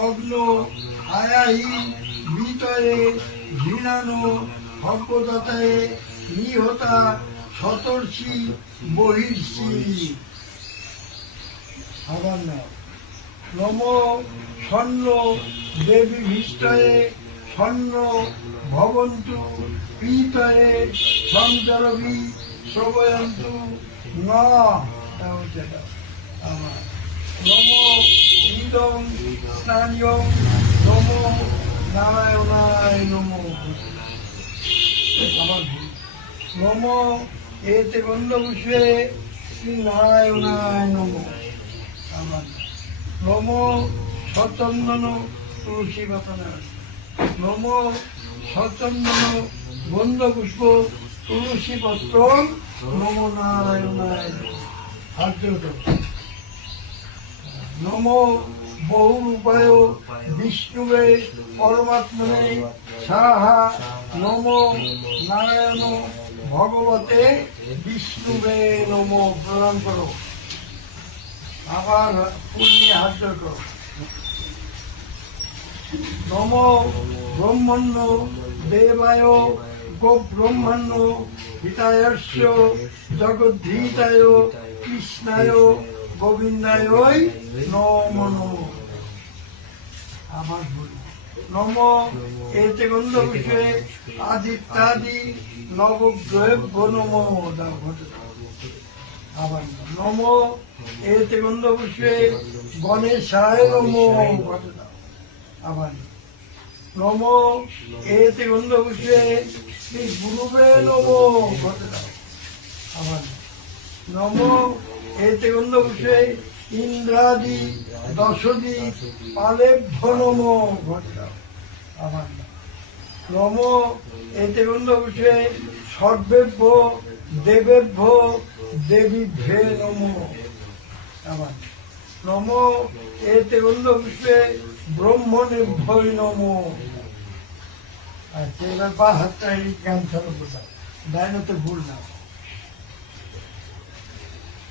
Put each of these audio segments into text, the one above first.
অগ্ন আয়াহি বিতয়ে ঘৃণানো ভব্যদাতায়ে নিহতা শতর্ষি বহির্ষি নম স্বর্ণ দেবী ভীষ্টয়ে স্বর্ণ ভবন্তু, পীতয়ে সঞ্চরবি শ্রবয়ন্তু। ন নম ইদং স্নানিয়ং নম নারায়ণায় নম ভুল। নম এতে গন্ধভূষে শ্রী নারায়ণায় নম আবার নম সচন্দন তুলসী পাতা নম সচন্দন গন্ধপুষ্প তুলসী পত্র নম নারায়ণায় আদ্রত নম বহু উপায় বিষ্ণুবে পরমাত্মনে সাহা নম নারায়ণ ভগবতে বিষ্ণুবে নম প্রণাম করো। আবার পুণ্যে হাত নম ব্রহ্মণ্য দেবায় গো ব্রহ্মণ্য হিতায়স্য জগদ্ধীতায় কৃষ্ণায় গোবিন্দায় নম নম। আবার বলি এতে গন্ধ বিষয়ে আদিত্যাদি নবগ্রহ নম আবার নম। এতে গন্ধ বিষয়ে গণেশায় নম। আবার নম। এতে গন্ধ বিষয়ে শ্রী গুরুবে নম। আবার নম। এতে গন্ধ বিষয়ে ইন্দ্রাদি দশদি নম এতে সর্বেভ্য দেবেভ্য দেবীভ্যে নম। আবার নম। এতে গন্ধ বিষয়ে ব্রহ্মণেভ্যই নম। আচ্ছা এবার বা হাতটা এই গান চালু করলাম ডাইনোতে ভুল না।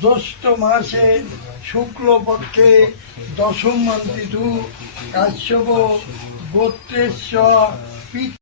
জ্যৈষ্ঠ মাসে শুক্লপক্ষে দশম মন্ত্রিতু কাশ্যপ গোত্রেশ্ব পিত